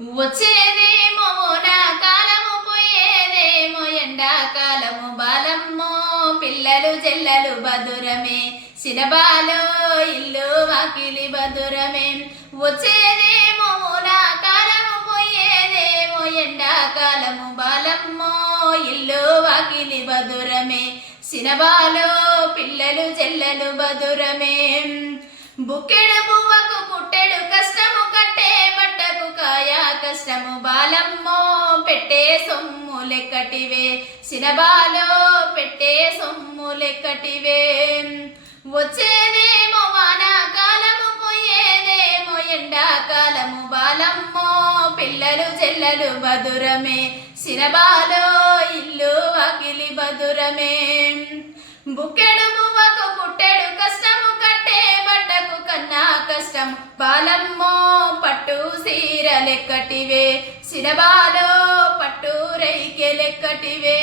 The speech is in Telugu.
వచ్చేదేమో నా కాలము పోయేదేమో ఎండాకాలము బాలమ్మో పిల్లలు జల్లలు బదురమే సినబాలో ఇల్లు వాకిలి బదురమే వచ్చేదేమో నా కాలము పోయేదేమో ఎండాకాలము బాలమ్మో ఇల్లు వాకిలి బదురమే సినబాలో పిల్లలు జల్లలు బదురమే బుక్కెడు పువ్వకు పుట్టెడు కష్టము కట్టే బట్టకు కాయా కష్టము బాలమ్మో పెట్టే సొమ్ము లెక్కటివే సినబాలో పెట్టే సొమ్ము లెక్కటివే వచ్చేదేమో వానాకాలము పోయేదేమో ఎండాకాలము బాలమ్మో పిల్లలు జల్లలు బదురమే సినబాలో ఇల్లు వాకిలి బదురమే బుక్కెడు పువ్వకు పుట్టెడు కష్టము కట్టే బట్టకు కన్నా కష్టం బాలమ్మో పట్టు సీర లెక్కటివే సినబాలో పట్టు రైకె లెక్కటివే